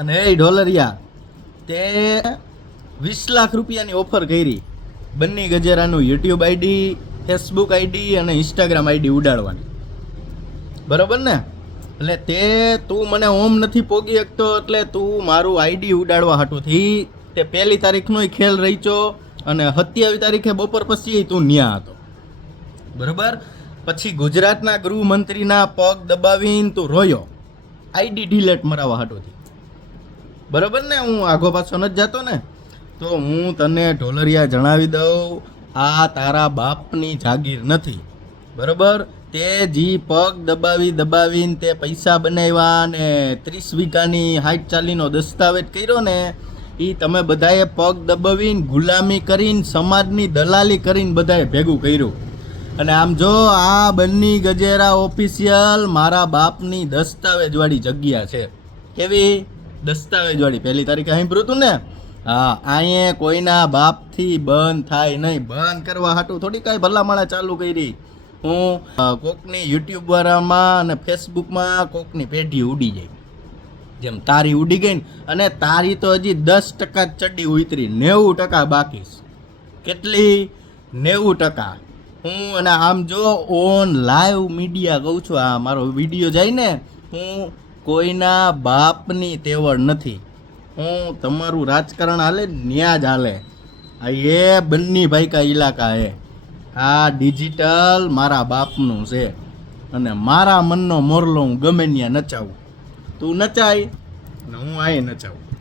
અને એ ઢોલરિયા, તે વીસ લાખ રૂપિયાની ઓફર કરી. બંને ગજેરાનું યુટ્યુબ આઈડી, ફેસબુક આઈડી અને ઇન્સ્ટાગ્રામ આઈડી ઉડાડવાની. બરોબર ને? એટલે તે તું મને ઓમ નથી પોગી શકતો, એટલે તું મારું આઈડી ઉડાડવા હાટુંથી તે પહેલી તારીખનો ખેલ રહીચો અને સત્યાવીસ તારીખે બપોર પછી તું ન્યા હતો. બરોબર? પછી ગુજરાતના ગૃહમંત્રીના પગ દબાવીને તું રોયો. ID delete મરાવવા હાટુથી. બરોબર ને? હું આગો પાછો નથી જતો ને? તો હું તને ઢોલરિયા જણાવી દઉં, આ તારા બાપની જાગીર નથી. બરાબર? તે જી પગ દબાવી દબાવીને તે પૈસા બનાવ્યા ને ત્રીસ વીઘાની હાઈટ ચાલીનો દસ્તાવેજ કર્યો ને એ તમે બધાએ પગ દબાવીને ગુલામી કરીને સમાજની દલાલી કરીને બધાએ ભેગું કર્યું. અને આમ જો આ બંને ગજેરા ઓફિશિયલ મારા બાપની દસ્તાવેજવાળી જગ્યા છે. કેવી? દસ્તાવેજવાળી પહેલી તારીખે સાંભળ્યું હતું ને? હા અહીંયા કોઈના બાપથી બંધ થાય નહીં. બંધ કરવા હાટું થોડી કાંઈ ભલામણા ચાલુ કરી. હું કોકની યુટ્યુબ વાળામાં અને ફેસબુકમાં કોકની પેઢી ઉડી જાય જેમ તારી ઉડી ગઈ ને, અને તારી તો હજી દસ ટકા ચડી ઉતરી. નેવું ટકા બાકી કેટલી? નેવું ટકા. હું અને આમ જો ઓન લાઈવ મીડિયા કહું છું. આ મારો વીડિયો જાય ને, હું કોઈના બાપની તેવડ નથી. હું તમારું રાજકારણ હાલે ન્યા જ હાલે. આ એ બંને ભાઈકા ઇલાકા હે. આ ડિજિટલ મારા બાપનું છે. અને મારા મનનો મોરલો હું ગમે ત્યાં નચાવું. તું નચાય ને હું આય નચાવું.